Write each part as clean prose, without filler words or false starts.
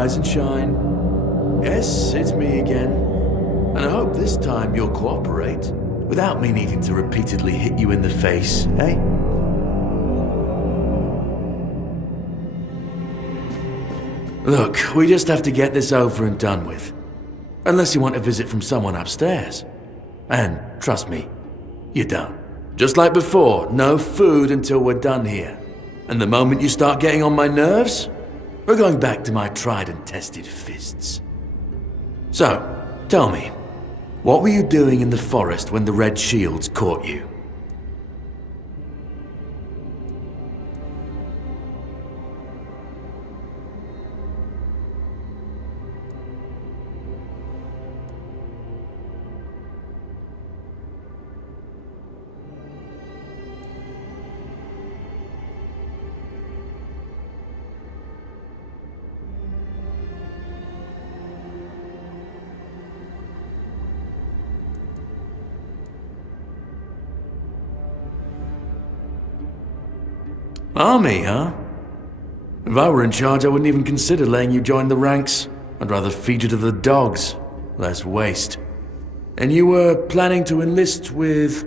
rise and shine. Yes, it's me again. And I hope this time you'll cooperate, without me needing to repeatedly hit you in the face, eh? Look, we just have to get this over and done with. Unless you want a visit from someone upstairs. And trust me, you don't. Just like before, no food until we're done here. And the moment you start getting on my nerves, we're going back to my tried and tested fists. So, tell me, what were you doing in the forest when the Red Shields caught you? Army, huh? If I were in charge, I wouldn't even consider letting you join the ranks. I'd rather feed you to the dogs. Less waste. And you were planning to enlist with...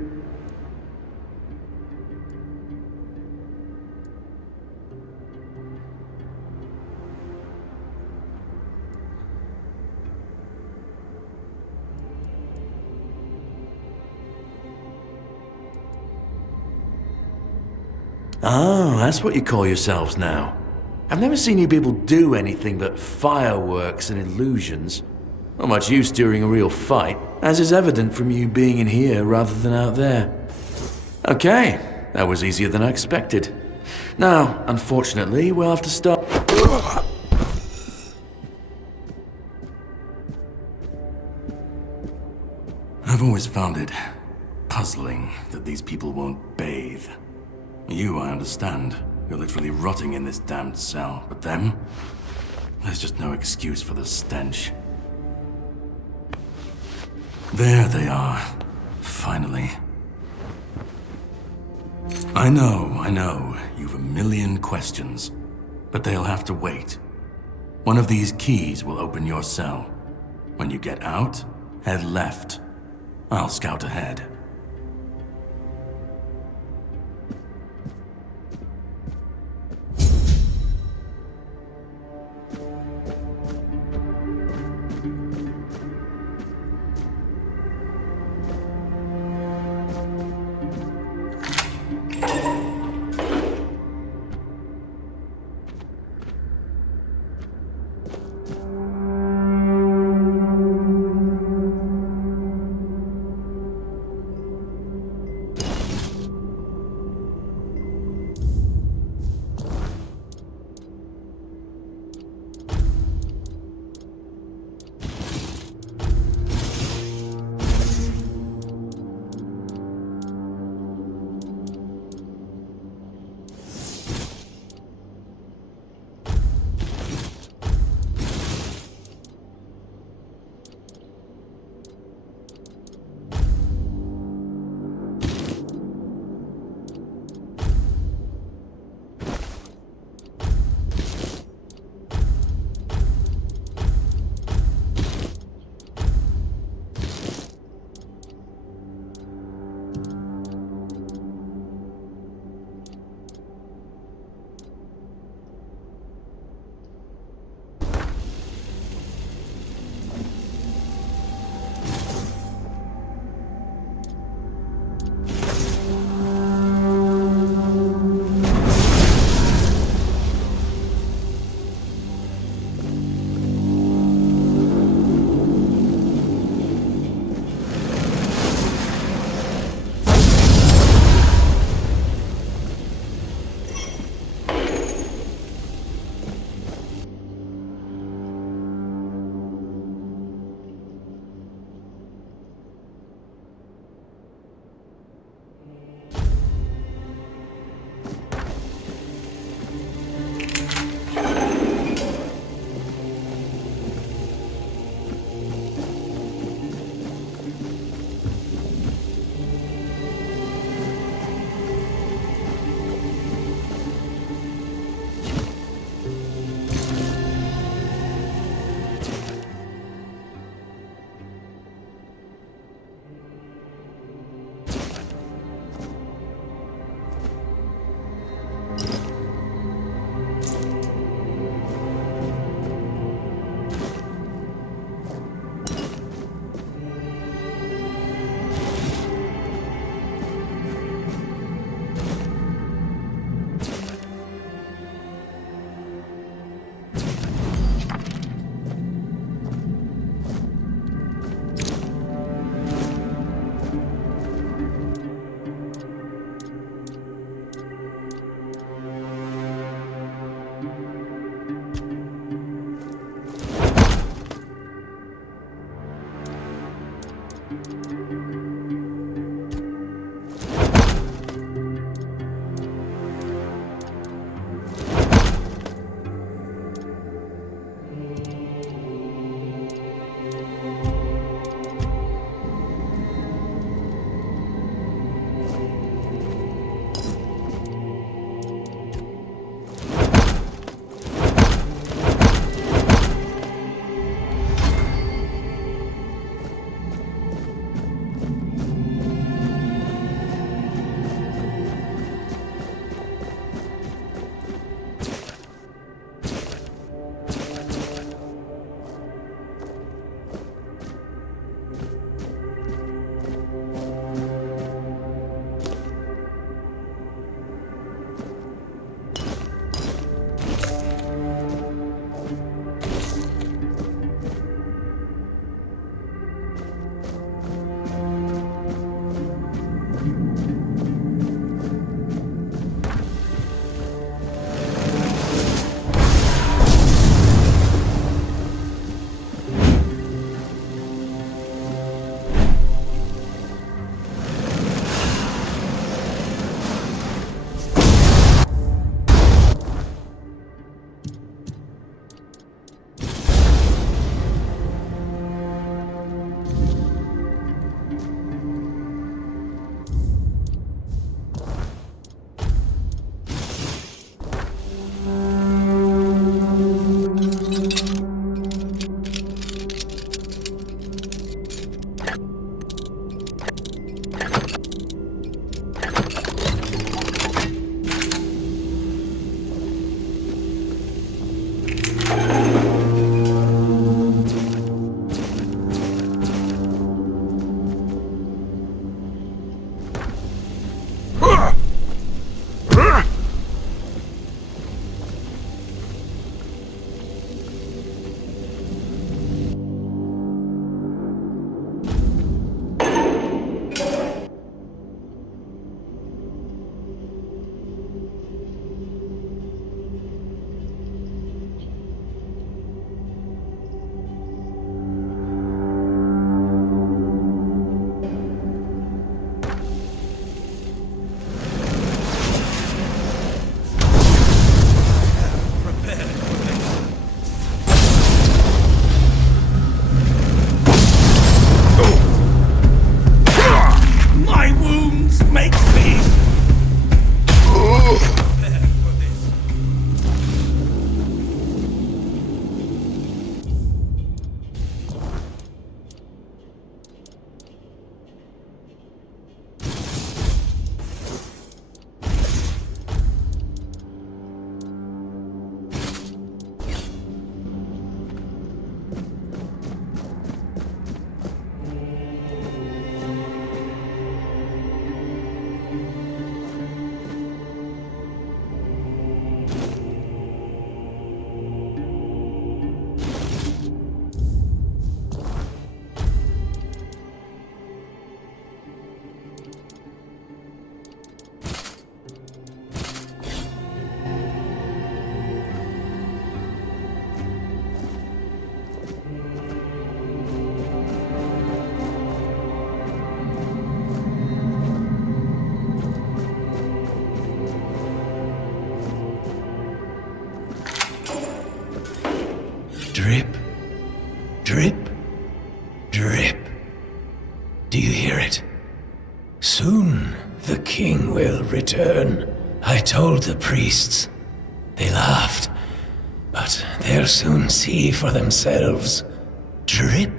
Oh, that's what you call yourselves now. I've never seen you people do anything but fireworks and illusions. Not much use during a real fight, as is evident from you being in here rather than out there. Okay, that was easier than I expected. Now, unfortunately, we'll have to start... I've always found it puzzling that these people won't bathe. You, I understand. You're literally rotting in this damned cell. But them? There's just no excuse for the stench. There they are. Finally. I know. You've a million questions. But they'll have to wait. One of these keys will open your cell. When you get out, head left. I'll scout ahead. Drip, drip, drip. Do you hear it? Soon the king will return. I told the priests. They laughed, but they'll soon see for themselves. Drip,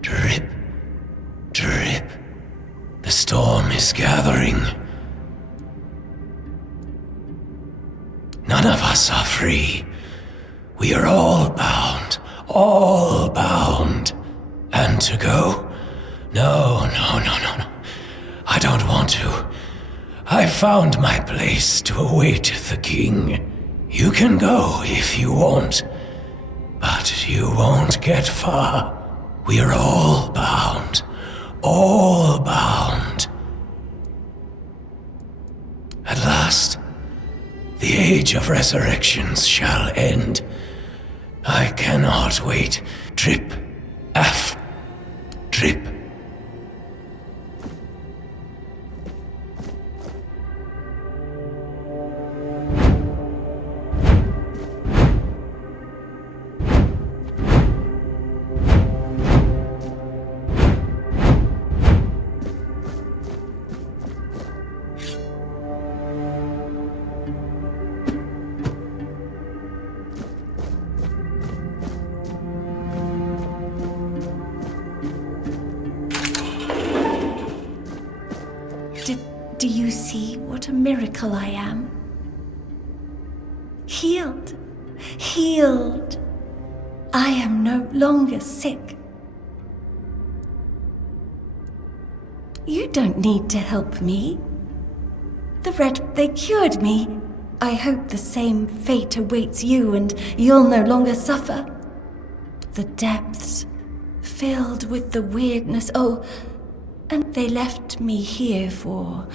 drip, drip. The storm is gathering. None of us are free. We are all bound. And to go? No. I don't want to. I found my place to await the king. You can go if you want, but you won't get far. We are all bound. At last, the age of resurrections shall end. I cannot wait. Drip, drip. Do you see what a miracle I am? Healed. I am no longer sick. You don't need to help me. They cured me. I hope the same fate awaits you and you'll no longer suffer. The depths, filled with the weirdness, and they left me here for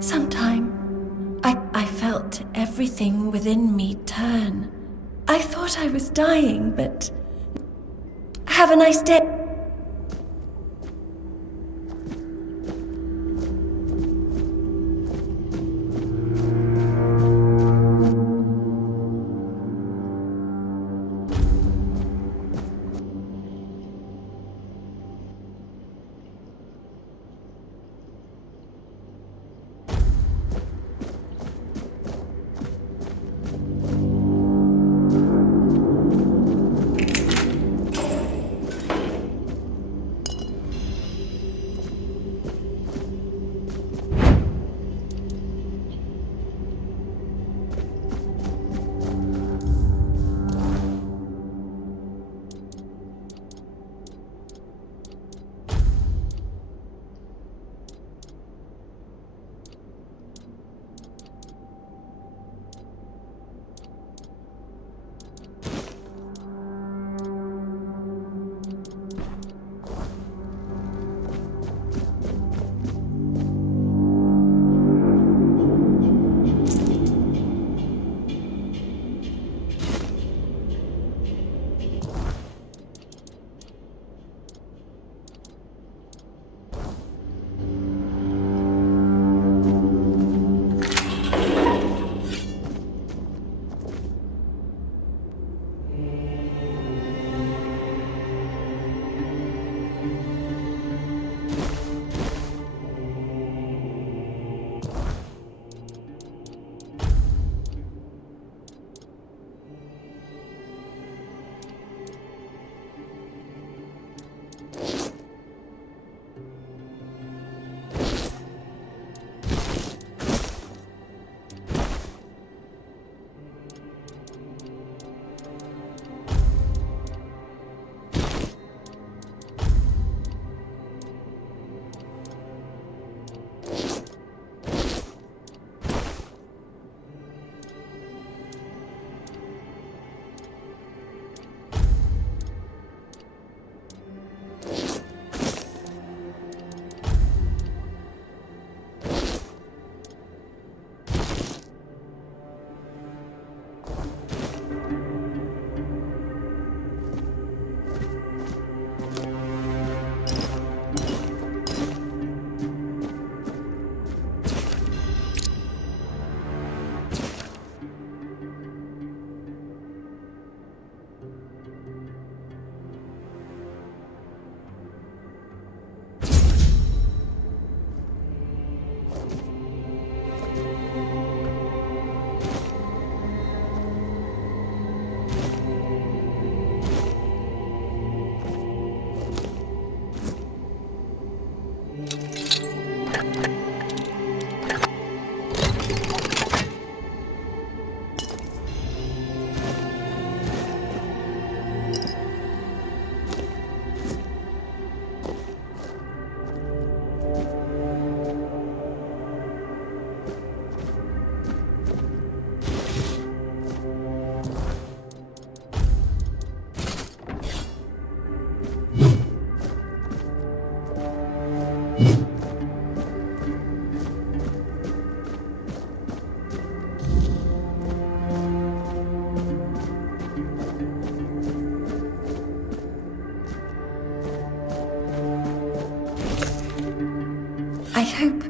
some time. I felt everything within me turn. I thought I was dying, but... Have a nice day. hope.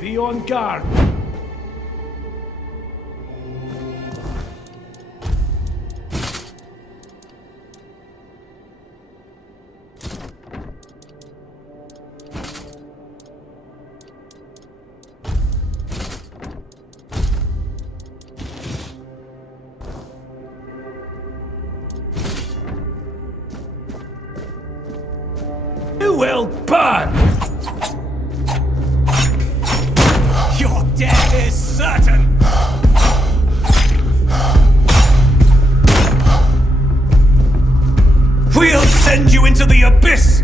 Be on guard. You will burn! Your death is certain! We'll send you into the abyss!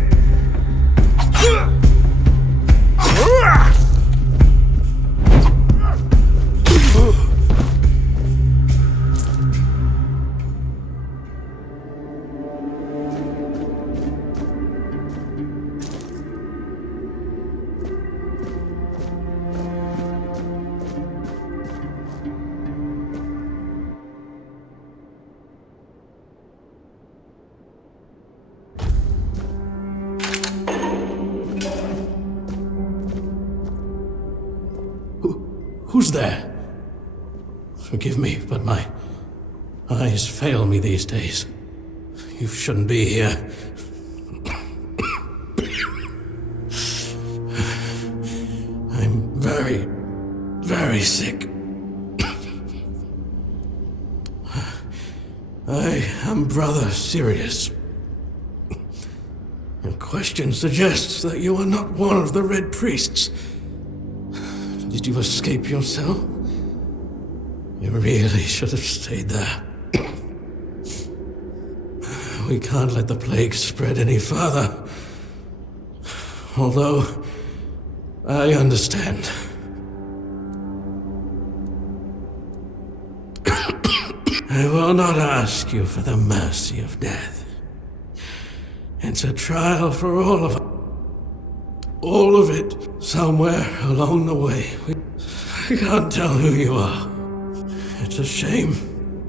Who's there. Forgive me, but my eyes fail me these days. You shouldn't be here. I'm very, very sick. I am Brother Syrius. Your question suggests that you are not one of the Red Priests. Did you escape your cell? You really should have stayed there. We can't let the plague spread any further. Although, I understand. I will not ask you for the mercy of death. It's a trial for all of us. All of it, somewhere along the way. I can't tell who you are. It's a shame,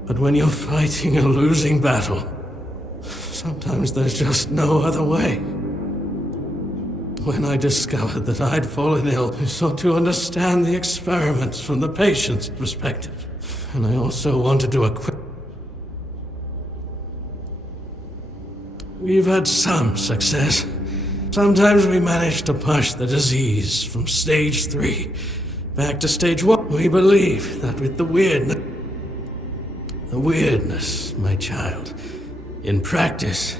but when you're fighting a losing battle, sometimes there's just no other way. When I discovered that I'd fallen ill, I sought to understand the experiments from the patient's perspective. And I also wanted to equip... We've had some success. Sometimes we manage to push the disease from stage 3 back to stage 1. We believe that with the weirdness, my child, in practice,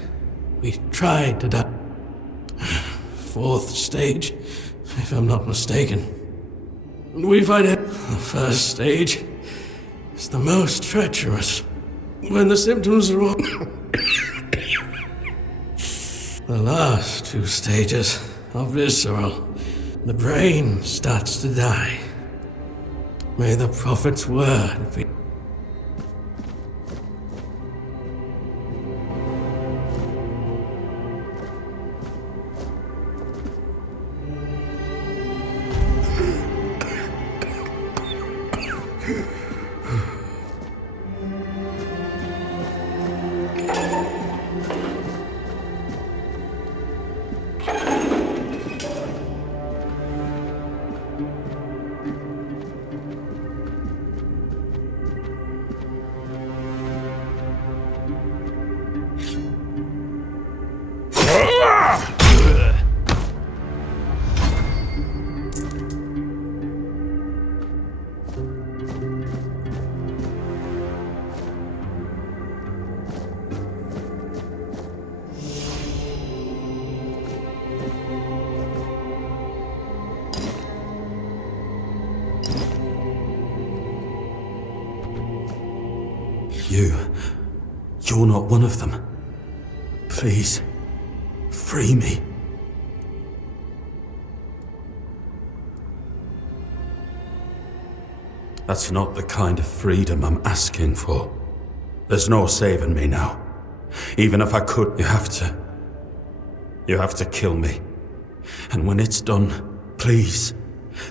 we tried to die. 4th stage, if I'm not mistaken. We find it. The first stage is the most treacherous. When the symptoms are all... The last 2 stages are visceral. The brain starts to die. May the Prophet's word be... You're not one of them. Please, free me. That's not the kind of freedom I'm asking for. There's no saving me now. Even if I could, you have to kill me. And when it's done, please,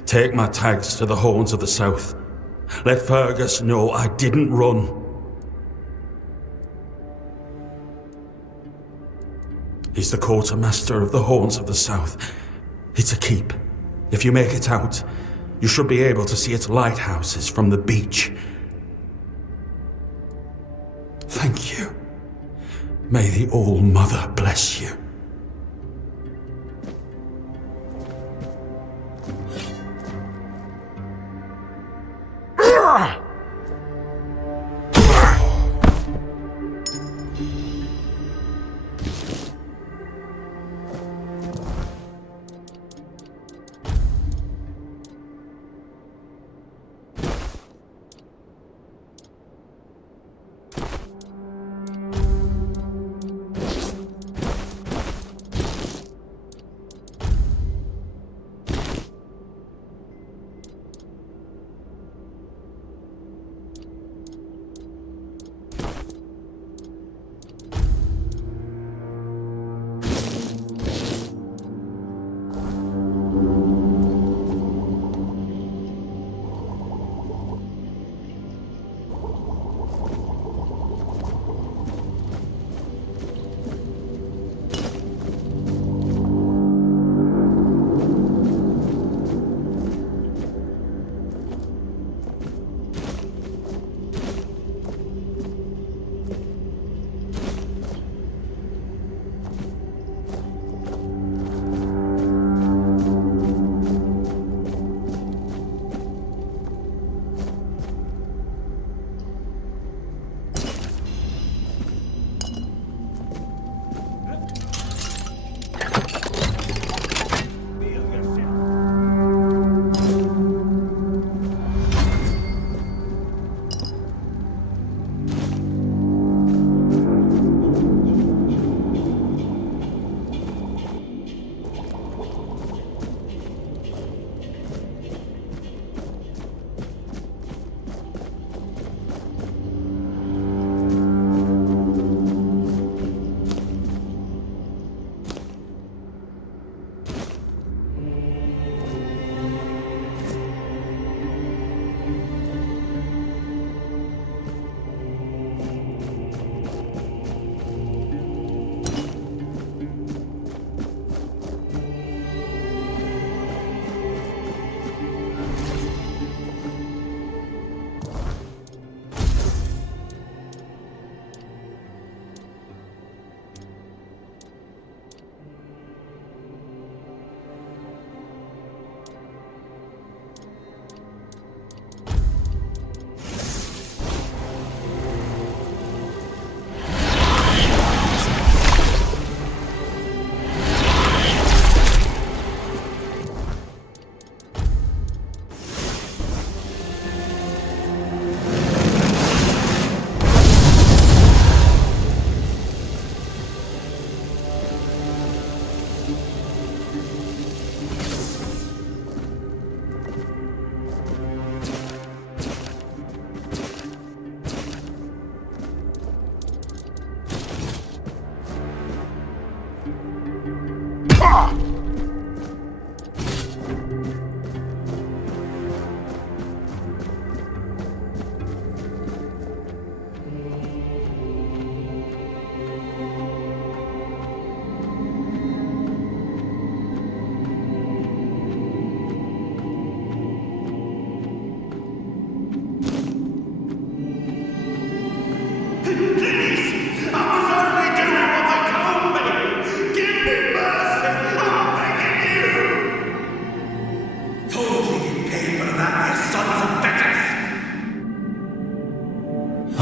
take my tags to the Horns of the South. Let Fergus know I didn't run. He's the quartermaster of the Horns of the South. It's a keep. If you make it out, you should be able to see its lighthouses from the beach. Thank you. May the All-Mother bless you.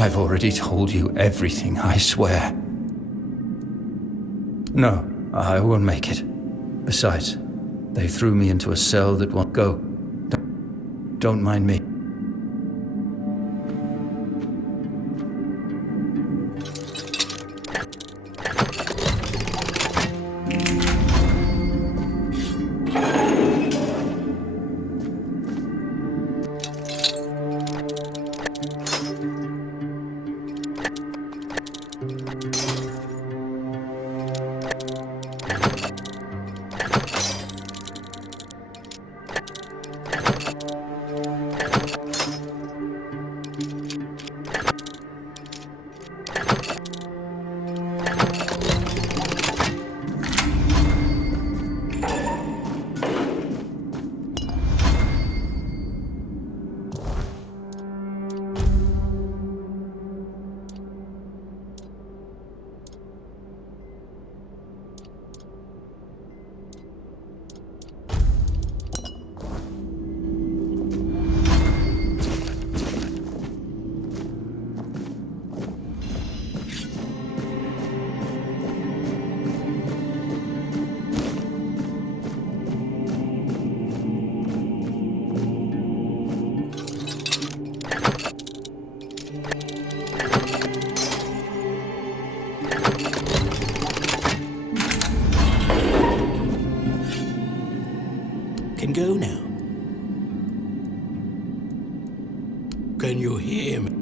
I've already told you everything, I swear. No, I won't make it. Besides, they threw me into a cell that won't go. Don't mind me. Can go now. Can you hear me?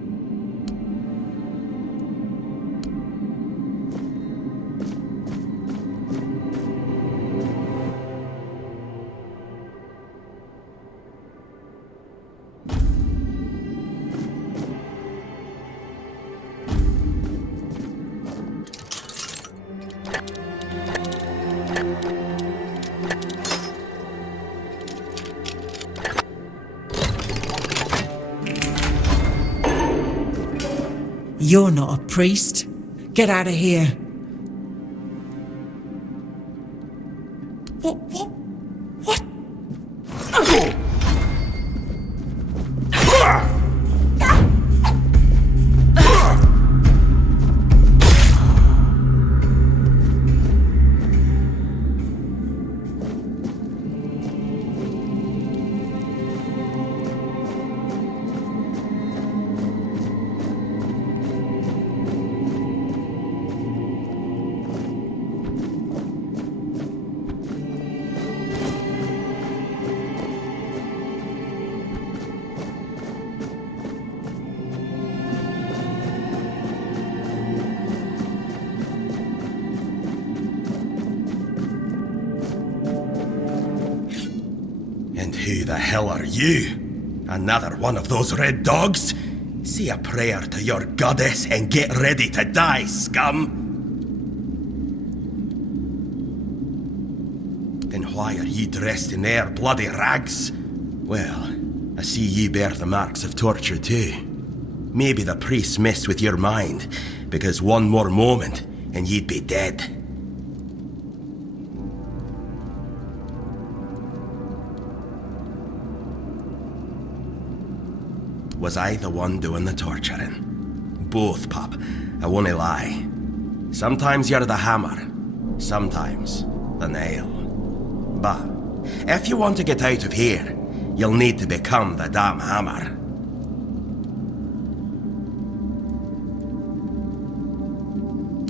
You're not a priest. Get out of here. What? Who the hell are you? Another one of those red dogs? Say a prayer to your goddess and get ready to die, scum! Then why are ye dressed in their bloody rags? Well, I see ye bear the marks of torture too. Maybe the priests messed with your mind, because one more moment and ye'd be dead. Was I the one doing the torturing? Both, pup. I won't lie. Sometimes you're the hammer, sometimes the nail. But if you want to get out of here, you'll need to become the damn hammer.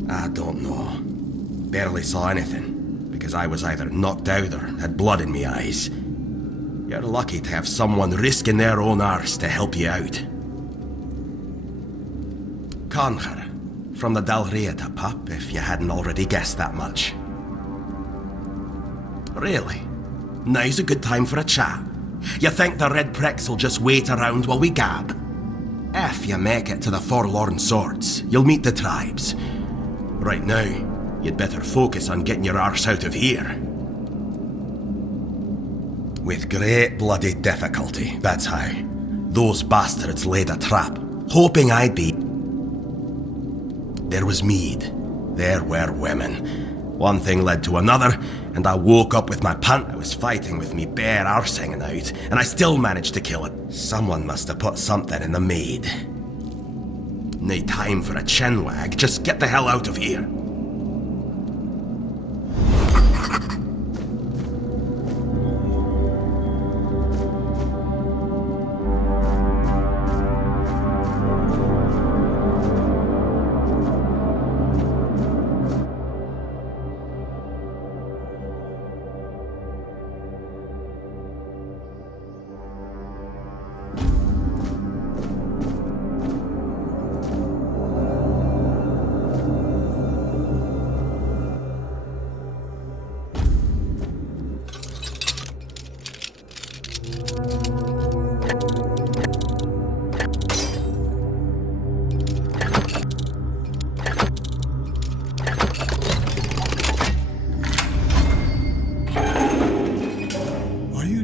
I don't know. Barely saw anything, because I was either knocked out or had blood in me eyes. You're lucky to have someone risking their own arse to help you out. Conchur, from the Dalriata, pup, if you hadn't already guessed that much. Really? Now's a good time for a chat. You think the red pricks will just wait around while we gab? If you make it to the Forlorn Swords, you'll meet the tribes. Right now, you'd better focus on getting your arse out of here. With great bloody difficulty, that's how. Those bastards laid a trap, hoping I'd be... There was mead. There were women. One thing led to another, and I woke up with my pant. I was fighting with me bare arse hanging out, and I still managed to kill it. Someone must have put something in the mead. No time for a chinwag, just get the hell out of here.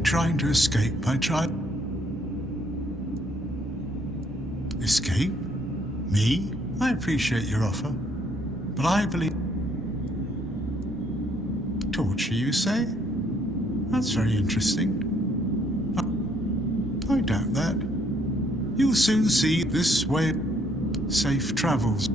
Trying to escape my trial? Escape? Me? I appreciate your offer, but I believe... Torture, you say? That's very interesting. I doubt that. You'll soon see this way safe travels.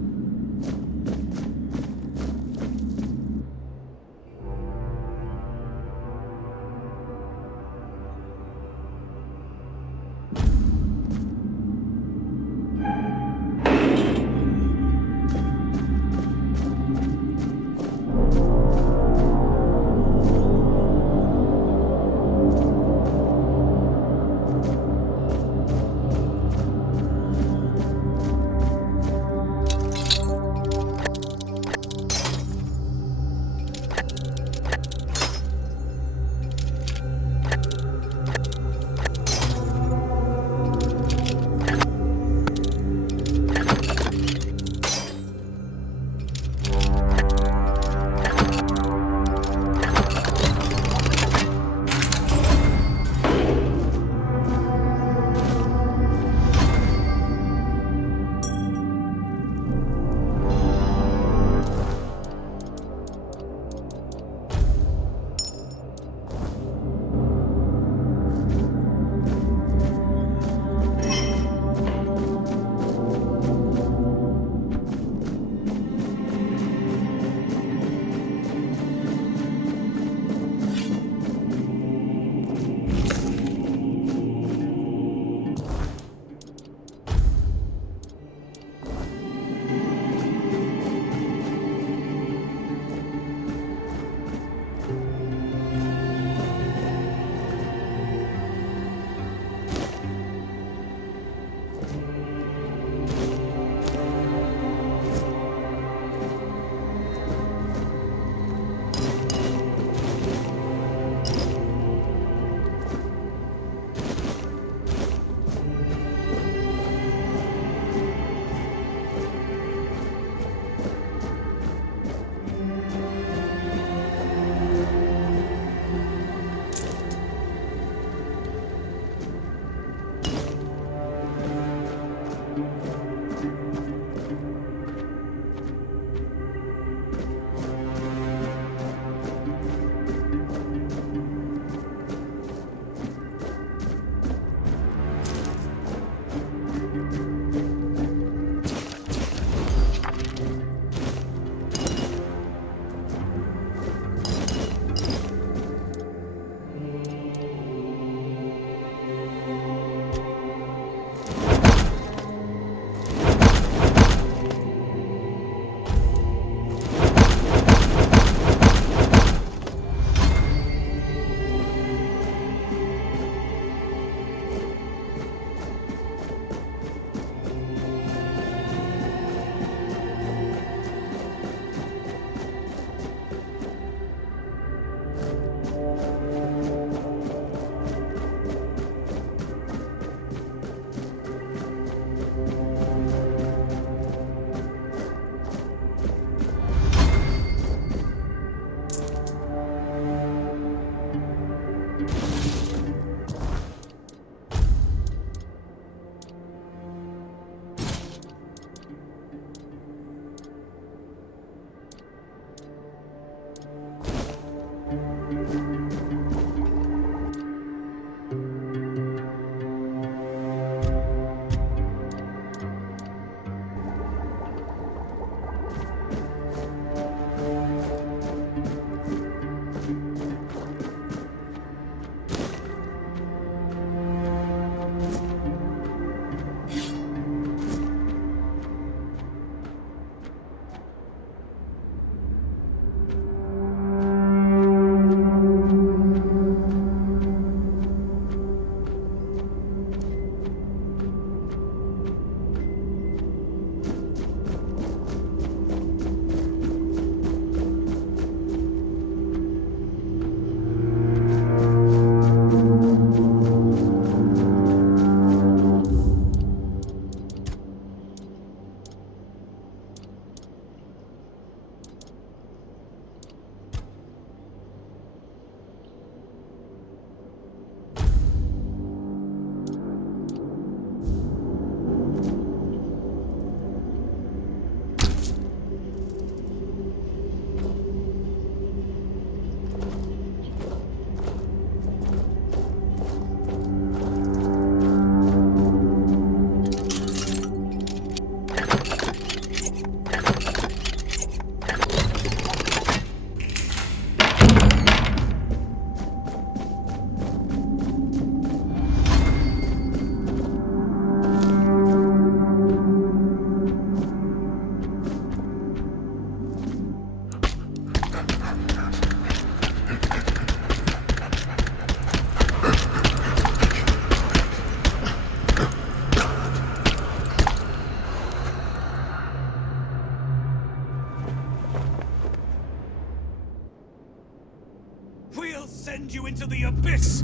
I'll send you into the abyss!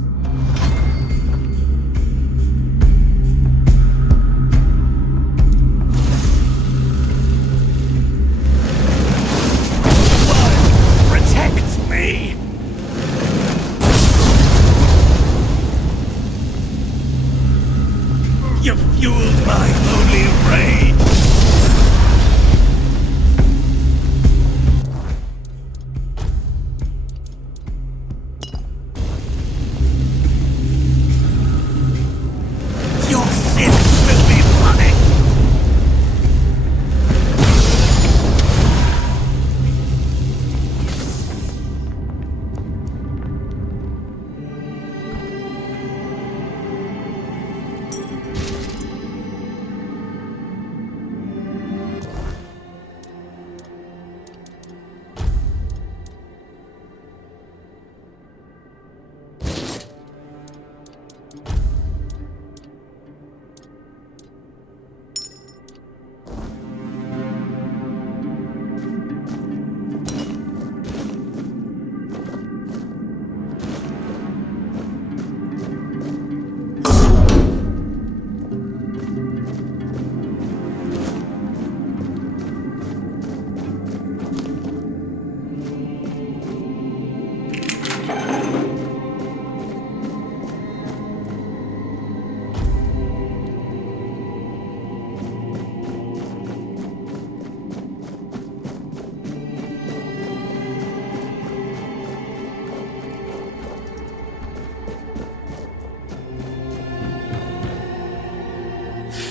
Blood protects me! You fueled my lonely rage! Your sins will be punished!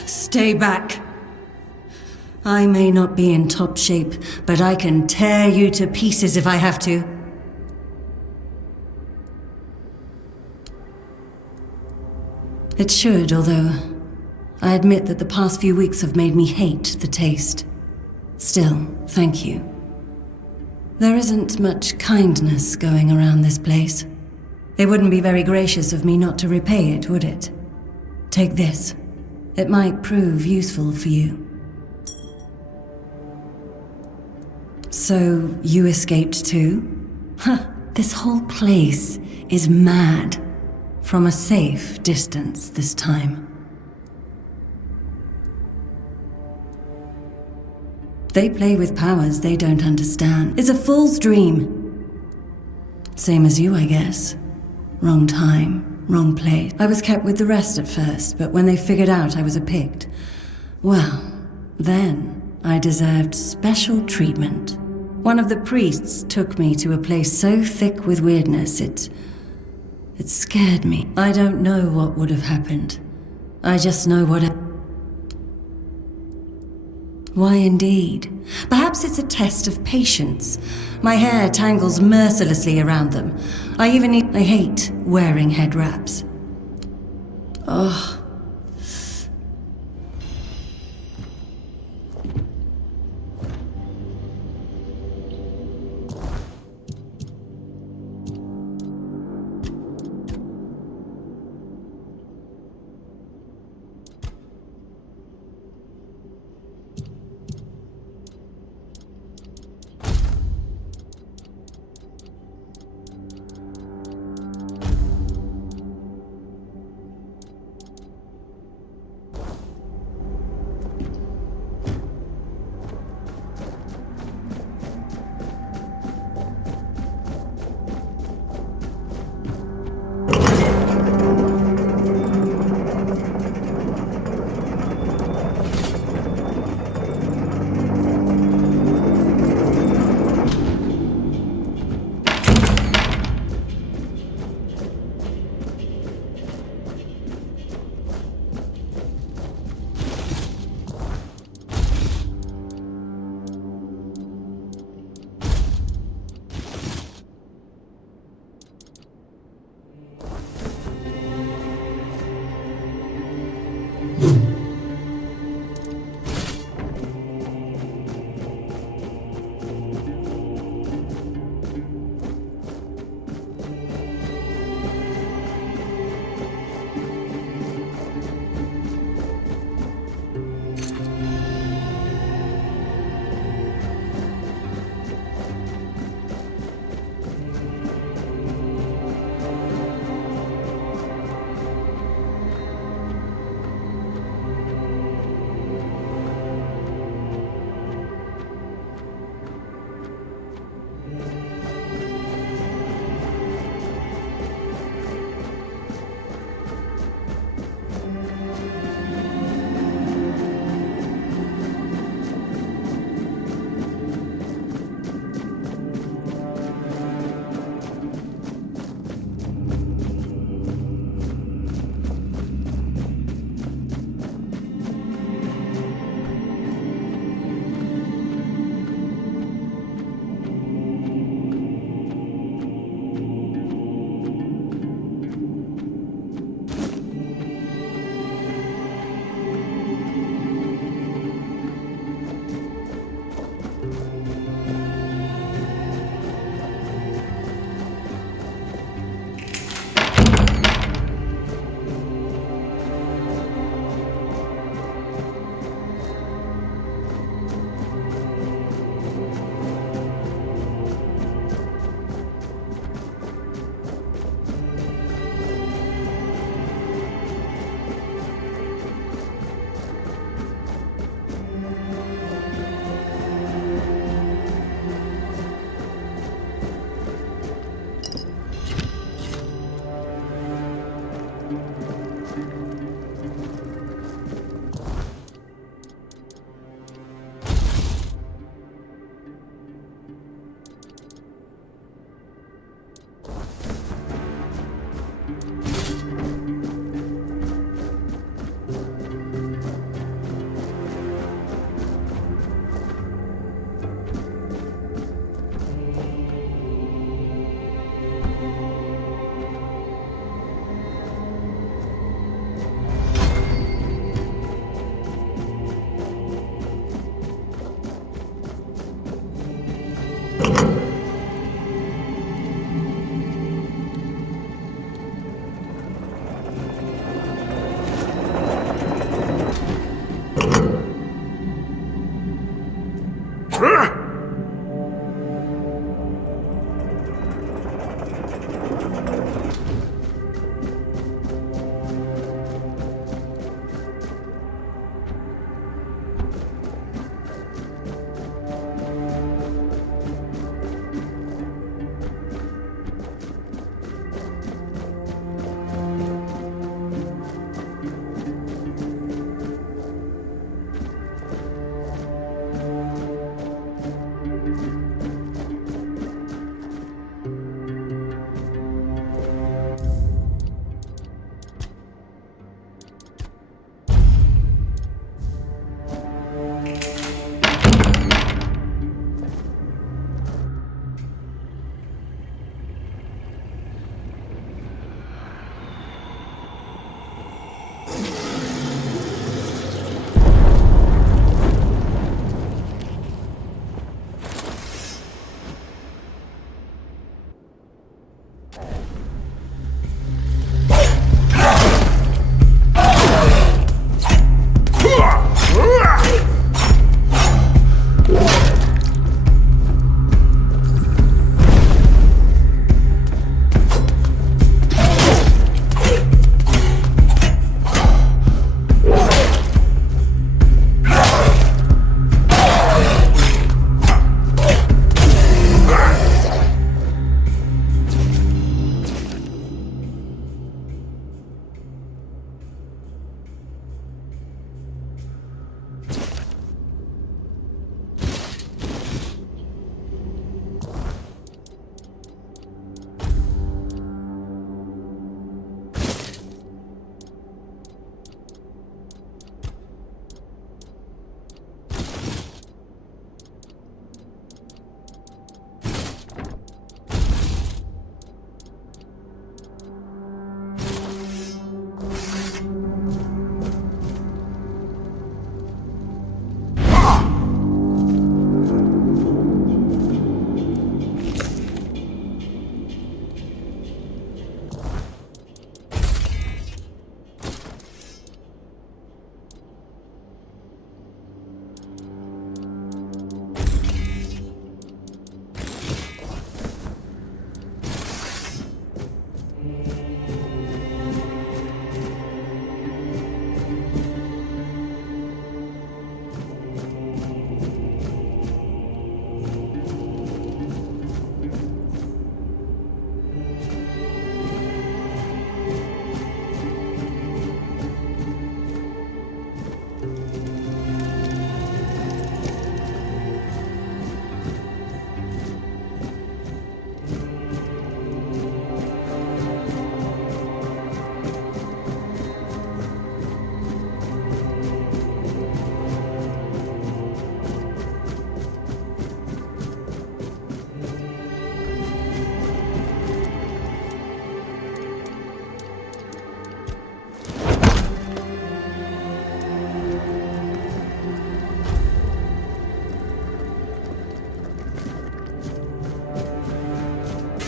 Stay back. I may not be in top shape, but I can tear you to pieces if I have to. It should, although I admit that the past few weeks have made me hate the taste. Still, thank you. There isn't much kindness going around this place. It wouldn't be very gracious of me not to repay it, would it? Take this. It might prove useful for you. So, you escaped too? Huh, this whole place is mad. From a safe distance this time. They play with powers they don't understand. It's a fool's dream. Same as you, I guess. Wrong time, wrong place. I was kept with the rest at first, but when they figured out I was a Pict, well, then I deserved special treatment. One of the priests took me to a place so thick with weirdness, it scared me. I don't know what would have happened. I just know what... Why indeed? Perhaps it's a test of patience. My hair tangles mercilessly around them. I hate wearing head wraps. Oh.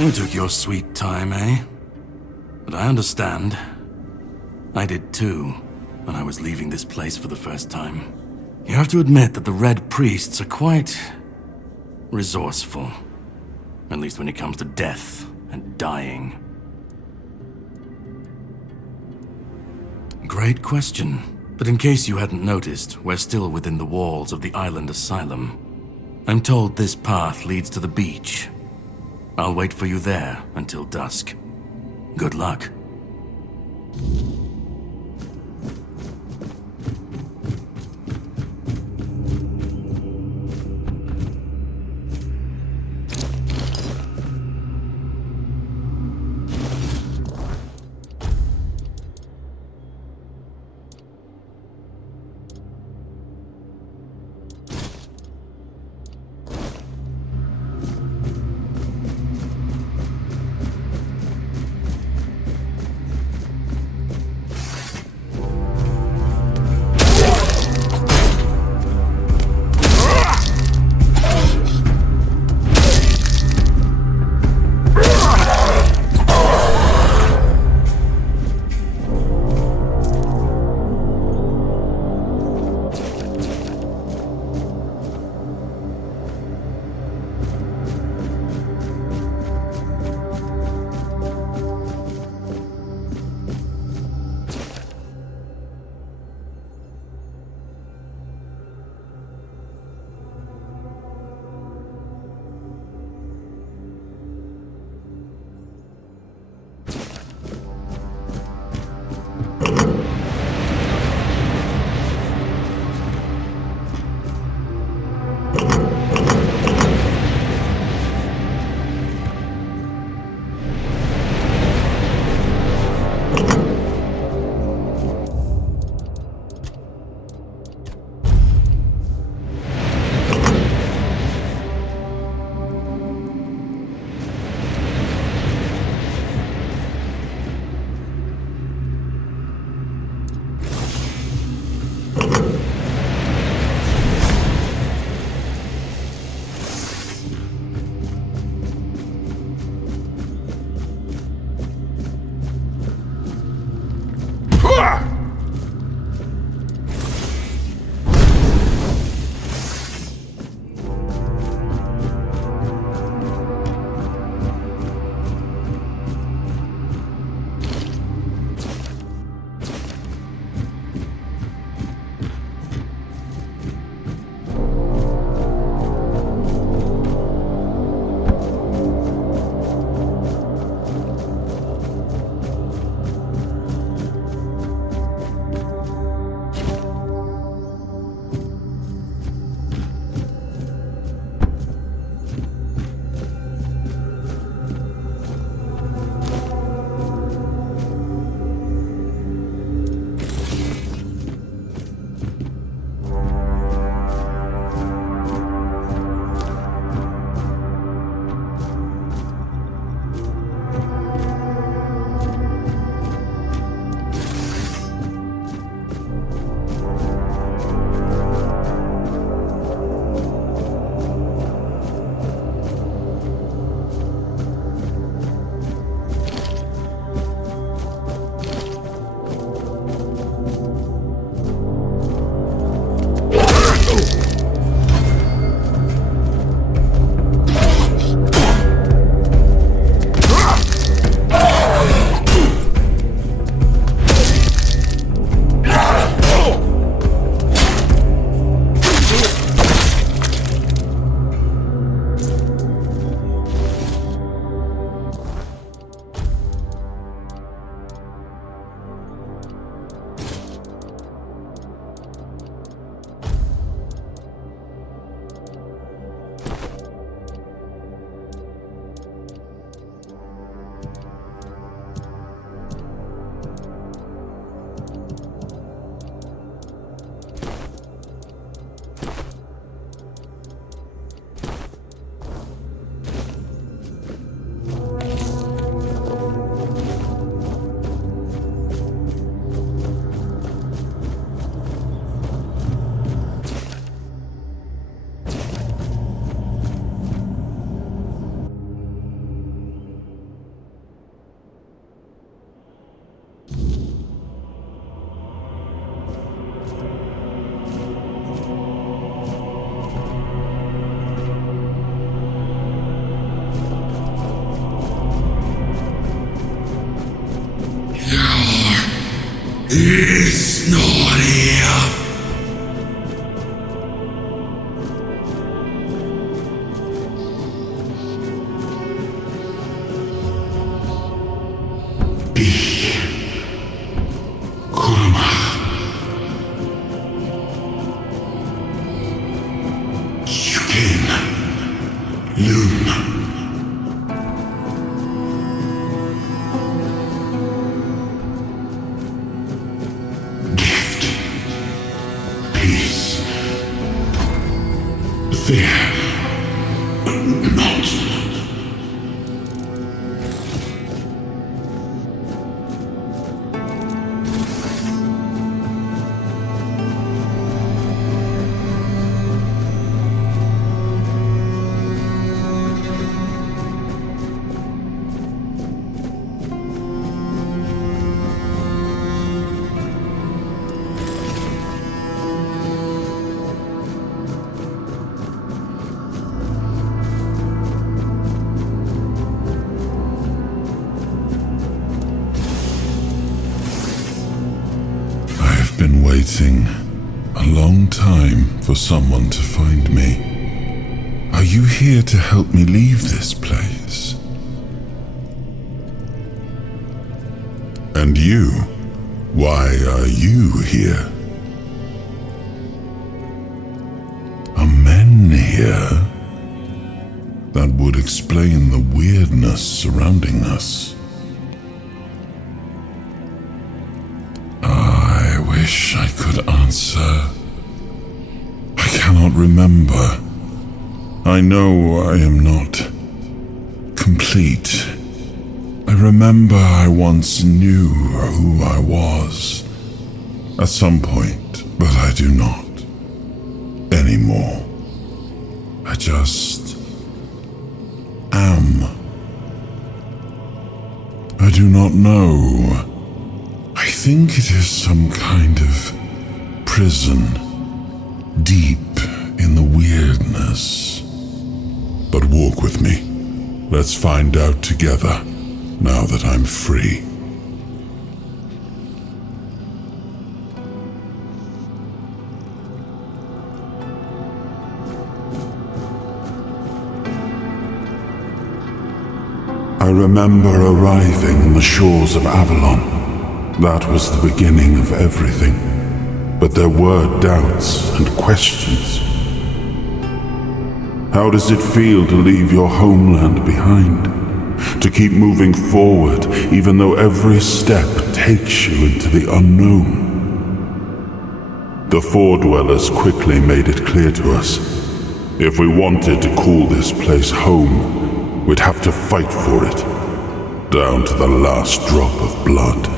You took your sweet time, eh? But I understand. I did too, when I was leaving this place for the first time. You have to admit that the Red Priests are quite resourceful. At least when it comes to death and dying. Great question. But in case you hadn't noticed, we're still within the walls of the island asylum. I'm told this path leads to the beach. I'll wait for you there until dusk. Good luck. It's not here. Waiting a long time for someone to find me. Are you here to help me leave this place? And you? Why are you here? Are men here? That would explain the weirdness surrounding us. I wish I could answer. I cannot remember. I know I am not complete. I remember I once knew who I was at some point, but I do not anymore. I just am. I do not know. I think it is some kind of prison, deep in the weirdness. But walk with me. Let's find out together, now that I'm free. I remember arriving on the shores of Avalon. That was the beginning of everything. But there were doubts and questions. How does it feel to leave your homeland behind? To keep moving forward, even though every step takes you into the unknown? The Four Dwellers quickly made it clear to us. If we wanted to call this place home, we'd have to fight for it, down to the last drop of blood.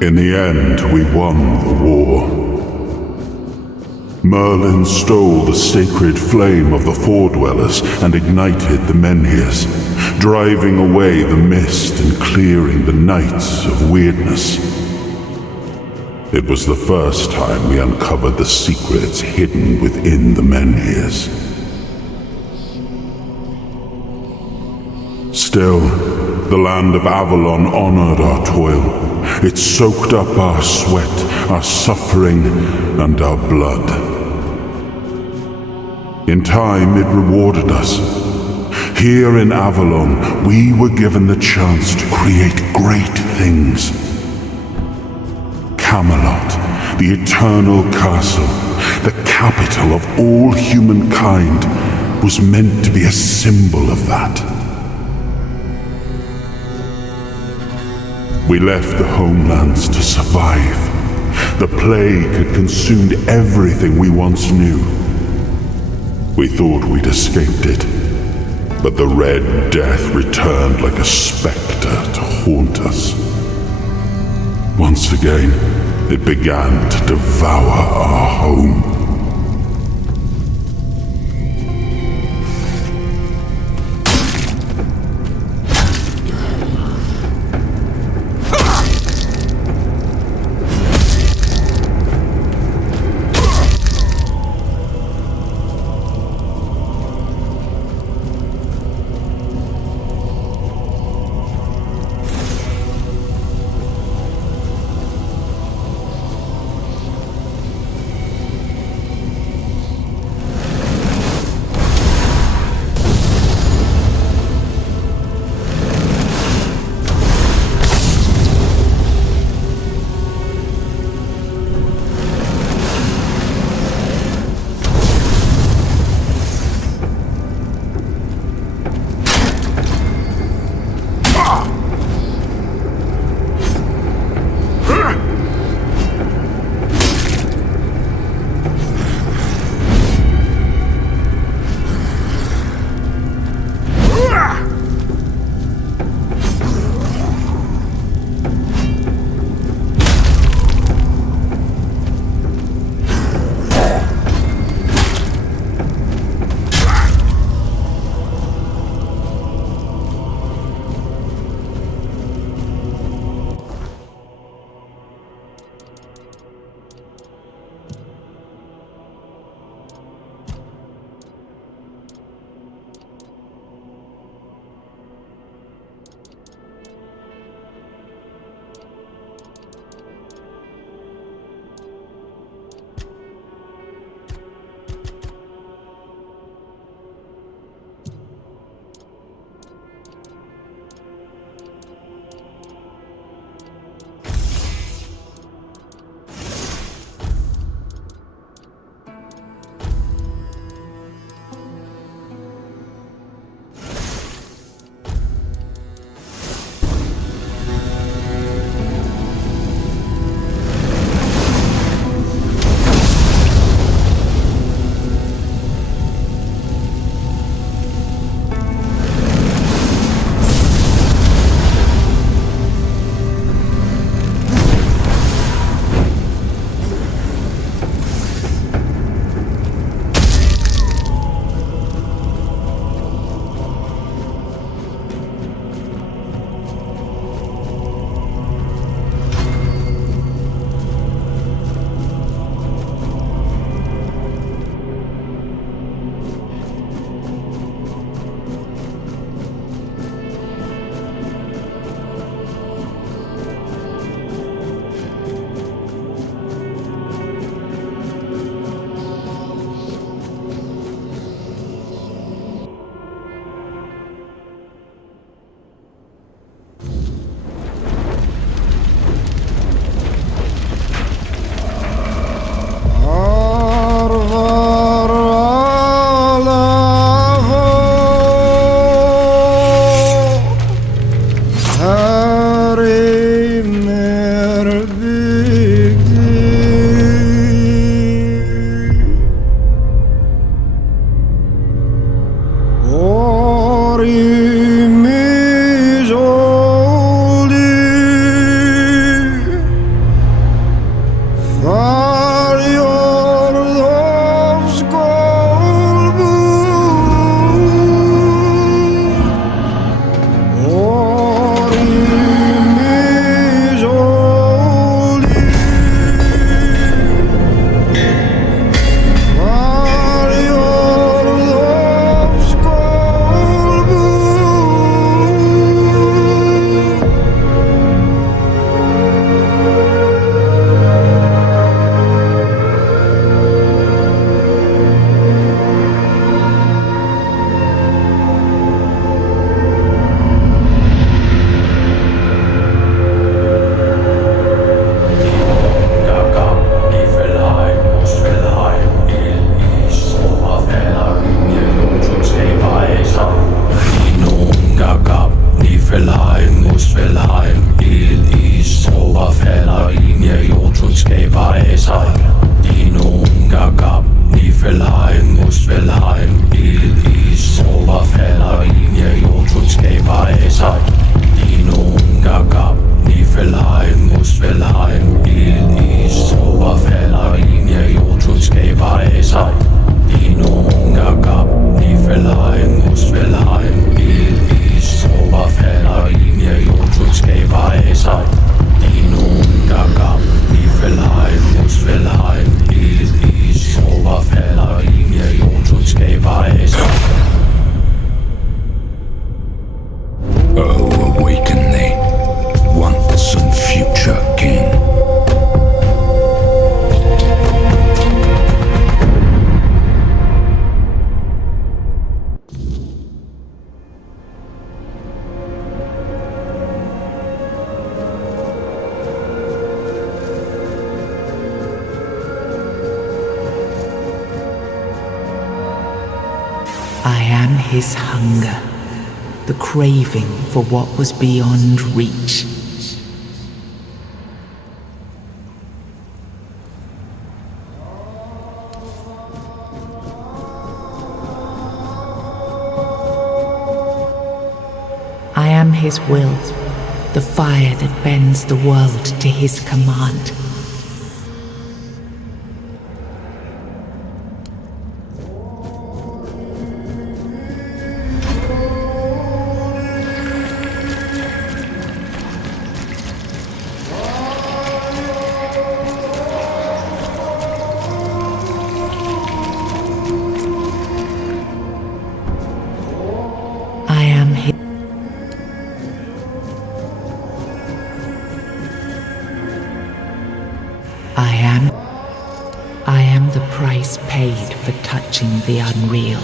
In the end, we won the war. Merlin stole the sacred flame of the Four Dwellers and ignited the menhirs, driving away the mist and clearing the nights of weirdness. It was the first time we uncovered the secrets hidden within the menhirs. Still, the land of Avalon honored our toil. It soaked up our sweat, our suffering, and our blood. In time, it rewarded us. Here in Avalon, we were given the chance to create great things. Camelot, the eternal castle, the capital of all humankind, was meant to be a symbol of that. We left the homelands to survive. The plague had consumed everything we once knew. We thought we'd escaped it. but the Red Death returned like a spectre to haunt us. Once again, it began to devour our home. I am his hunger, the craving for what was beyond reach. I am his will, the fire that bends the world to his command. I am the price paid for touching the unreal.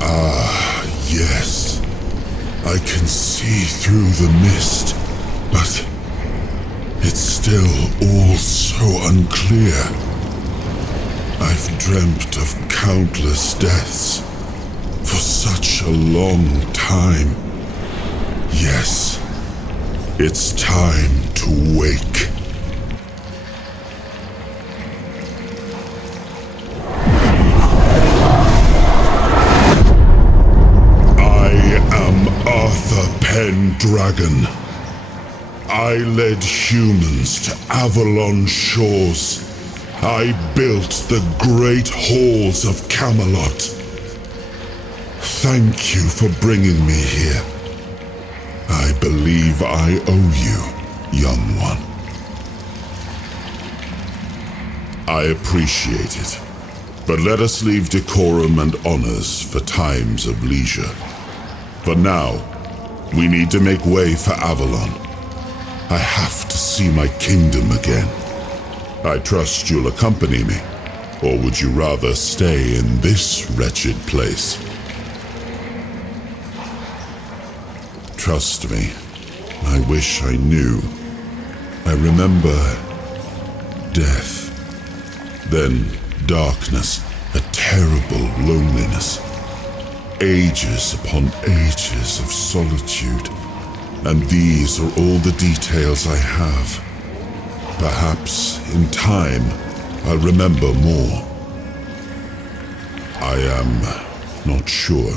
Ah, yes. I can see through the mist, but it's still all so unclear. I've dreamt of countless deaths for such a long time. Yes, it's time to wake. I am Arthur Pendragon. I led humans to Avalon shores. I built the great halls of Camelot. Thank you for bringing me here. I believe I owe you, young one. I appreciate it, but let us leave decorum and honors for times of leisure. For now, we need to make way for Avalon. I have to see my kingdom again. I trust you'll accompany me, or would you rather stay in this wretched place? Trust me, I wish I knew. I remember death, then darkness, a terrible loneliness, ages upon ages of solitude, and these are all the details I have. Perhaps, in time, I'll remember more. I am not sure.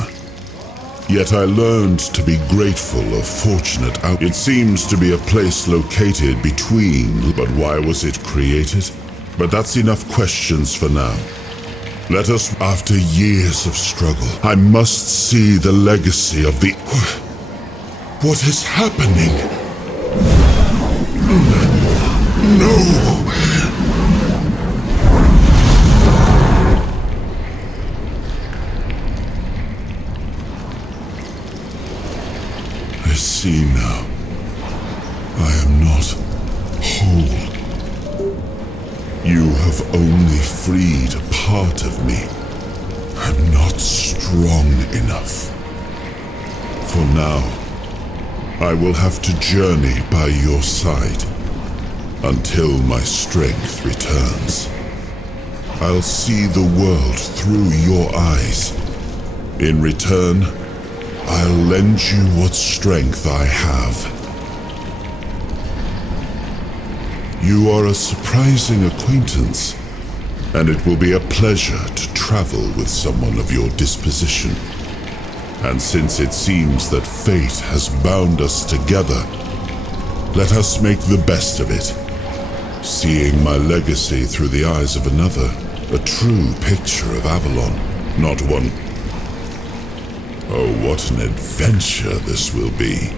Yet I learned to be grateful of fortunate It seems to be a place located between, but why was it created? But that's enough questions for now. Let us, after years of struggle, I must see the legacy of the... What is happening? No! I see now. I am not whole. You have only freed a part of me. I'm not strong enough. For now, I will have to journey by your side until my strength returns. I'll see the world through your eyes. In return, I'll lend you what strength I have. You are a surprising acquaintance, and it will be a pleasure to travel with someone of your disposition. And since it seems that fate has bound us together, let us make the best of it. Seeing my legacy through the eyes of another, a true picture of Avalon, not one... Oh, what an adventure this will be.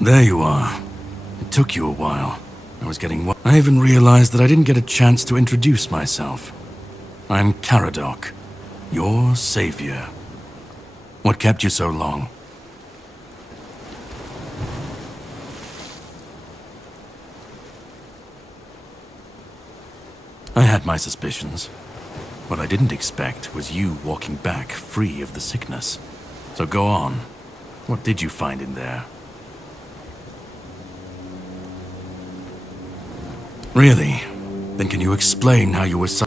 There you are. It took you a while. I was getting I even realized that I didn't get a chance to introduce myself. I'm Karadok, your savior. What kept you so long? I had my suspicions. What I didn't expect was you walking back free of the sickness. So go on. What did you find in there? Really? Then can you explain how you were so...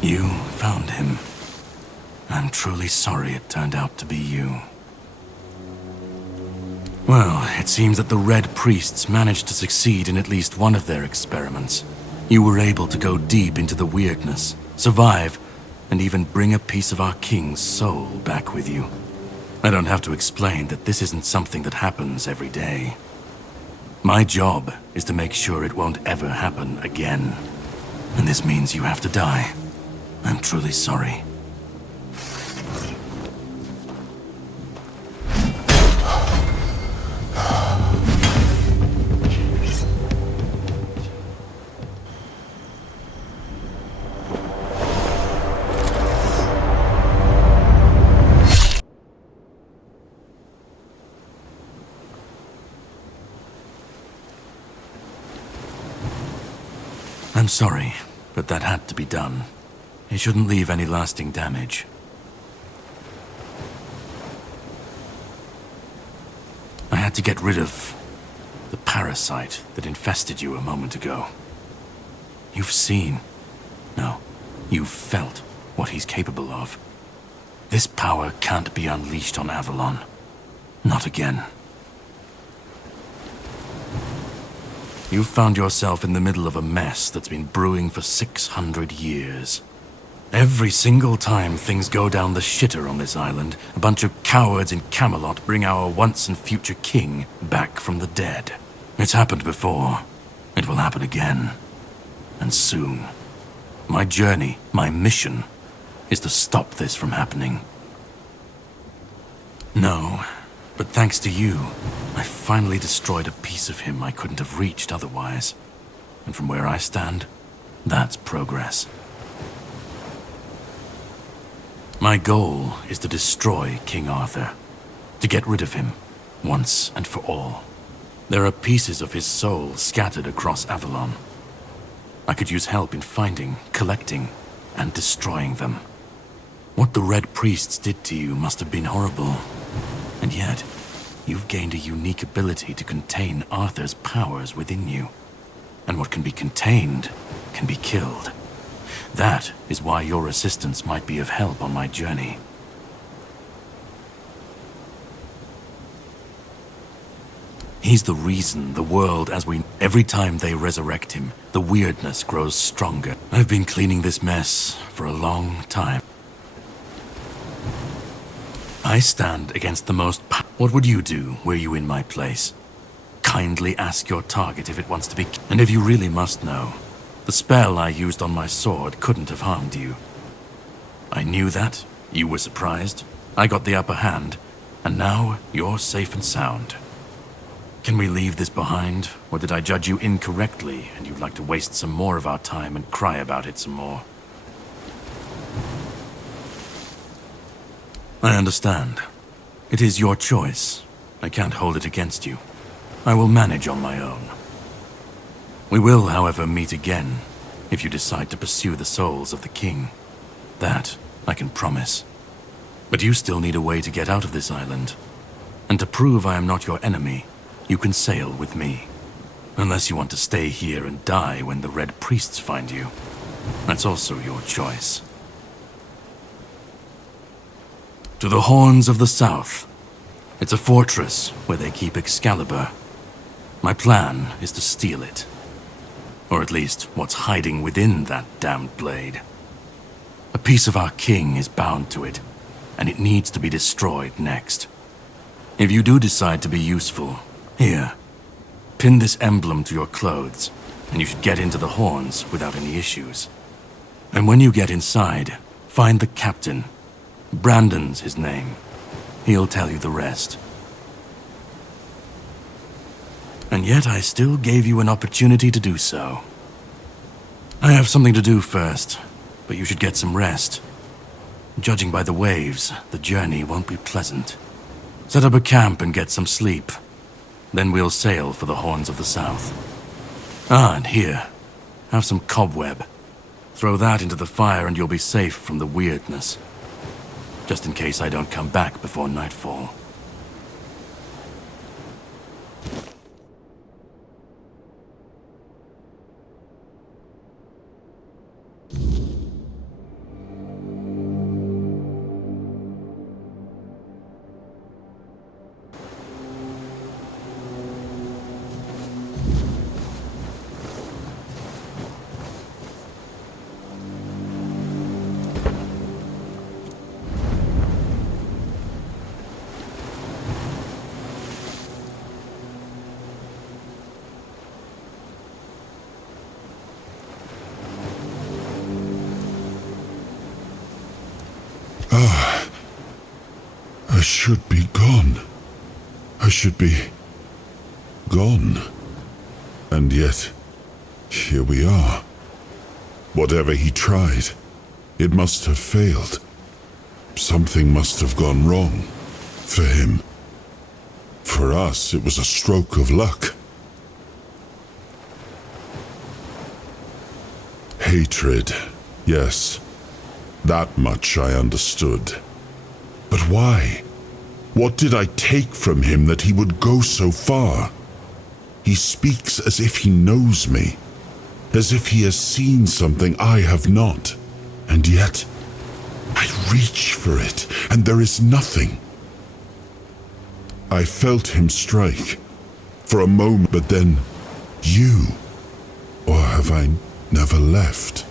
You found him. I'm truly sorry it turned out to be you. Well, it seems that the Red Priests managed to succeed in at least one of their experiments. You were able to go deep into the weirdness, survive, and even bring a piece of our king's soul back with you. I don't have to explain that this isn't something that happens every day. My job is to make sure it won't ever happen again. And this means you have to die. I'm truly sorry. I'm sorry, but that had to be done. It shouldn't leave any lasting damage. I had to get rid of the parasite that infested you a moment ago. You've seen, no, you've felt what he's capable of. This power can't be unleashed on Avalon. Not again. You've found yourself in the middle of a mess that's been brewing for 600 years. Every single time things go down the shitter on this island, a bunch of cowards in Camelot bring our once and future king back from the dead. It's happened before. It will happen again. And soon. My journey, my mission, is to stop this from happening. No. But thanks to you, I finally destroyed a piece of him I couldn't have reached otherwise. And from where I stand, that's progress. My goal is to destroy King Arthur, to get rid of him, once and for all. There are pieces of his soul scattered across Avalon. I could use help in finding, collecting, and destroying them. What the Red Priests did to you must have been horrible. And yet, you've gained a unique ability to contain Arthur's powers within you. And what can be contained can be killed. That is why your assistance might be of help on my journey. He's the reason the world as we... Every time they resurrect him, the weirdness grows stronger. I've been cleaning this mess for a long time. I stand against the most... What would you do were you in my place? Kindly ask your target if it wants to be... And if you really must know, the spell I used on my sword couldn't have harmed you. I knew that, you were surprised, I got the upper hand, and now you're safe and sound. Can we leave this behind, or did I judge you incorrectly and you'd like to waste some more of our time and cry about it some more? I understand. It is your choice. I can't hold it against you. I will manage on my own. We will, however, meet again, if you decide to pursue the souls of the king. That I can promise. But you still need a way to get out of this island. And to prove I am not your enemy, you can sail with me. Unless you want to stay here and die when the Red Priests find you. That's also your choice. To the Horns of the South. It's a fortress where they keep Excalibur. My plan is to steal it. Or at least what's hiding within that damned blade. A piece of our king is bound to it, and it needs to be destroyed next. If you do decide to be useful, here, pin this emblem to your clothes, and you should get into the Horns without any issues. And when you get inside, find the captain. Brandon's his name. He'll tell you the rest. And yet I still gave you an opportunity to do so. I have something to do first, but you should get some rest. Judging by the waves, the journey won't be pleasant. Set up a camp and get some sleep. Then we'll sail for the Horns of the South. Ah, and here, have some cobweb. Throw that into the fire and you'll be safe from the weirdness. Just in case I don't come back before nightfall. I should be gone. I should be gone. And yet, here we are. Whatever he tried, it must have failed. Something must have gone wrong. For him. For us, it was a stroke of luck. Hatred, yes. That much I understood. But why? What did I take from him that he would go so far? He speaks as if he knows me, as if he has seen something I have not. And yet, I reach for it, and there is nothing. I felt him strike, for a moment, but then, you. Or have I never left?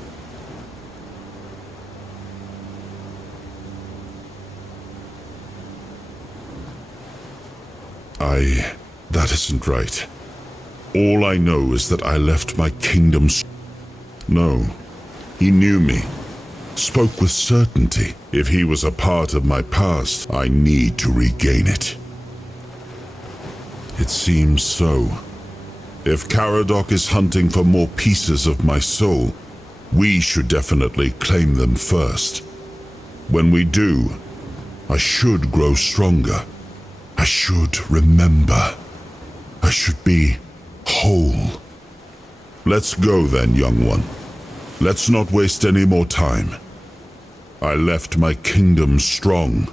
That isn't right. All I know is that I left my kingdom. No, he knew me. Spoke with certainty. If he was a part of my past, I need to regain it. It seems so. If Karadok is hunting for more pieces of my soul, we should definitely claim them first. When we do, I should grow stronger. I should remember. I should be whole. Let's go then, young one. Let's not waste any more time. I left my kingdom strong.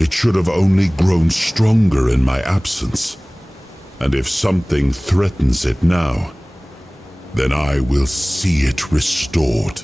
It should have only grown stronger in my absence. And if something threatens it now, then I will see it restored.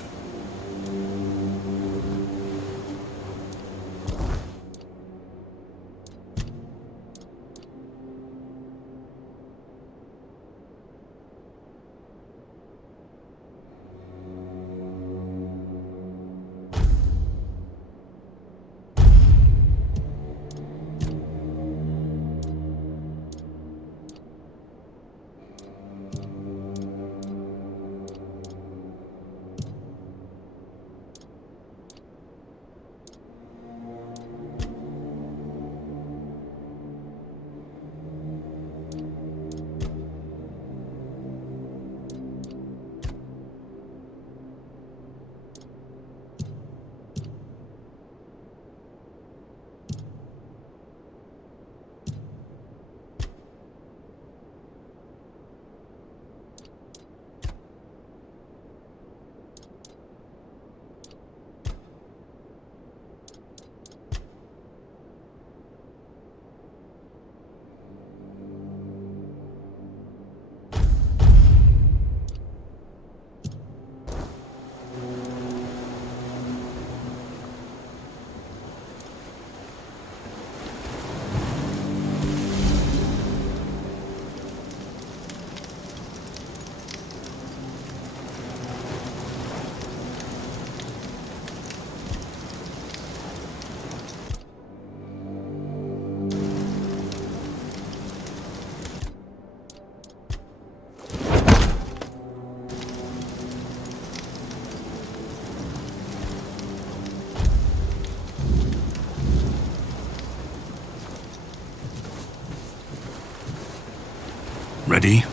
Ready?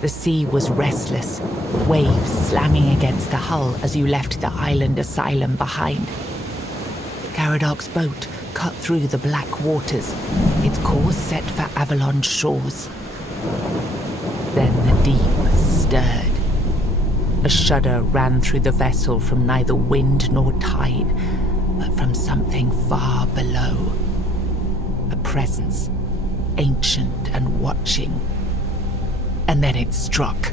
The sea was restless, waves slamming against the hull as you left the island asylum behind. Karadok's boat cut through the black waters, its course set for Avalon's shores. Then the deep stirred. A shudder ran through the vessel from neither wind nor tide, but from something far below. A presence, ancient and watching. And then it struck.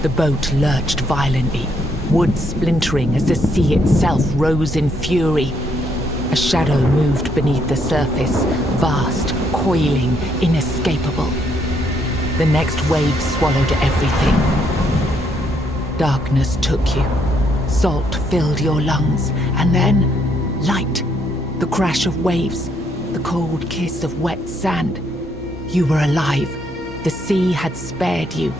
The boat lurched violently, wood splintering as the sea itself rose in fury. A shadow moved beneath the surface, vast, coiling, inescapable. The next wave swallowed everything. Darkness took you. Salt filled your lungs, and then light. The crash of waves, the cold kiss of wet sand. You were alive. The sea had spared you,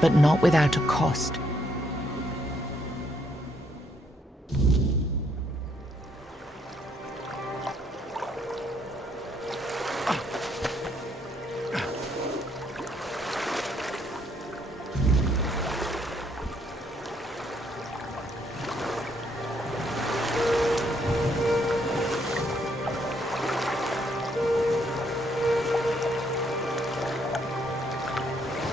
but not without a cost.